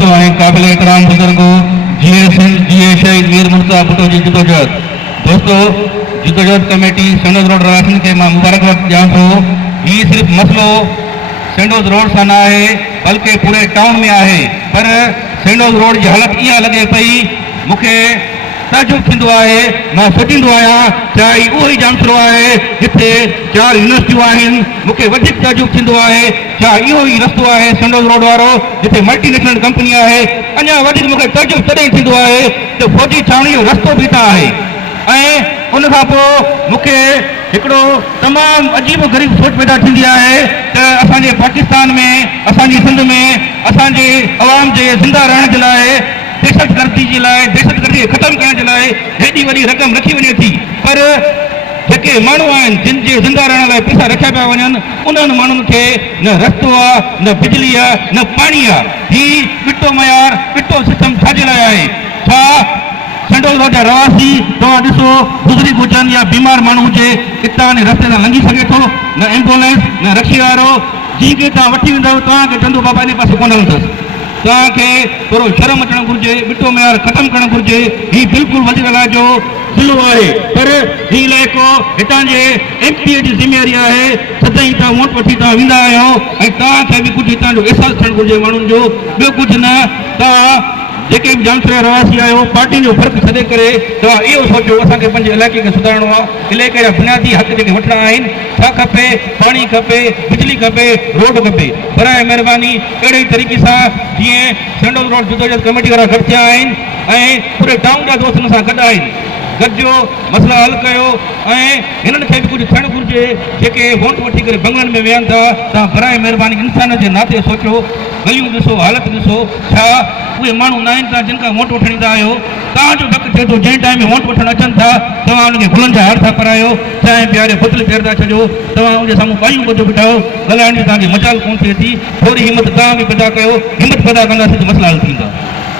दोस्तों काबिल एहतराम बुजुर्गों जीए शहीद मीर मुर्तज़ा भुट्टो जी जिदोजहद दोस्तों जिदोजहद कमेटी सैंडोज़ रोड रहवासियुनि खे मां मुबारकबाद ॾियां थो। हीउ सिर्फ़ु मसलो सैंडोज़ रोड सां न आहे बल्कि पूरे टाउन में आहे। पर सैंडोज़ रोड जी हालत इहा लॻे पई मूंखे ताजुब थींदो आहे। मां सोचींदो आहियां छा उहो ई जामसरो आहे जिथे 4 यूनिवर्सिटियूं आहिनि। मूंखे वधीक ताजुब थींदो आहे छा इहो ई रस्तो आहे सैंडोज़ रोड वारो जिथे मल्टीनेशनल कंपनी आहे। अञा वधीक मूंखे ताजुब तॾहिं थींदो आहे त फौजी छावणी जो रस्तो बि हितां आहे। ऐं उन खां पोइ मूंखे हिकिड़ो तमामु अजीब ग़रीब सोच पैदा थींदी आहे त असांजे पाकिस्तान में असांजी सिंध में असांजे अवाम जे ज़िंदा रहण जे लाइ दहशतगर्दी जे लाइ दहशतगर्दी ख़तमु करण जे लाइ हेॾी वॾी रक़म रखी वञे थी। पर जेके माण्हू आहिनि जिन जे ज़िंदा रहण लाइ पैसा रखिया पिया वञनि उन्हनि माण्हुनि खे न रस्तो आहे न बिजली आहे न पाणी आहे। हीउ ॿिटो मयार ॿिटो सिस्टम छाजे लाइ आहे? छा सैंडोज़ रोड जा रहवासी तव्हां ॾिसो बुज़ुर्ग हुजनि या बीमार माण्हू हुजे हितां रस्ते तां लंघी सघे थो? न एम्बुलेंस न रक्शे वारो जंहिंखे तव्हां वठी वेंदव तव्हांखे चवंदो बाबा इन पासे कोन हलंदुसि। तव्हांखे थोरो शर्म अचणु घुरिजे ॿिटो मयार ख़तमु करणु घुरिजे। हीउ बिल्कुलु वज़ीर अला जो ज़िलो आहे पर हीउ इलाइक़ो हितां जे MP जी ज़िमेवारी आहे। सदाईं तव्हां वोट वठी तव्हां वेंदा आहियो ऐं तव्हांखे बि कुझु हितां जो अहसासु थियणु घुरिजे माण्हुनि जो। ॿियो कुझु न तव्हां जेके बि जामसरा रहवासी आहियो पार्टियुनि जो फ़र्क़ु छॾे करे तव्हां इहो सोचो असांखे पंहिंजे इलाइक़े खे सुधारणो आहे। इलाइक़े जा बुनियादी हक़ जेके वठिणा आहिनि छा खपे? पाणी खपे बिजली खपे रोड खपे। बराए महिरबानी अहिड़े तरीक़े सां जीअं सैंडोज़ रोड जिदोजहद कमेटी वारा गॾु थिया आहिनि ऐं पूरे टाउन जा दोस्त हिन सां गॾु आहिनि गॾिजो मसइला हल कयो ऐं हिननि खे बि कुझु थियणु घुरिजे। जेके वोट वठी करे बंगलनि में वेहनि था तव्हां बराए महिरबानी इंसान जे नाते सोचो गलियूं ॾिसो हालत ॾिसो। छा उहे माण्हू न आहिनि तव्हां जिन खां वोट वठण ईंदा आहियो? तव्हांजो डपु थिए थो जंहिं टाइम में वोट वठणु अचनि था तव्हां उनखे गुलनि जा हार था पारायो चांहि प्यारे बुतल पेर था छॾियो। तव्हां उनजे साम्हूं ॿाहियूं ॿधो बिठायो ॻाल्हाइण जी तव्हांखे मजाल कोन थिए थी। थोरी हिमत तव्हां बि पैदा कयो। हिमत पैदा कंदासीं त मसइला हल थींदा।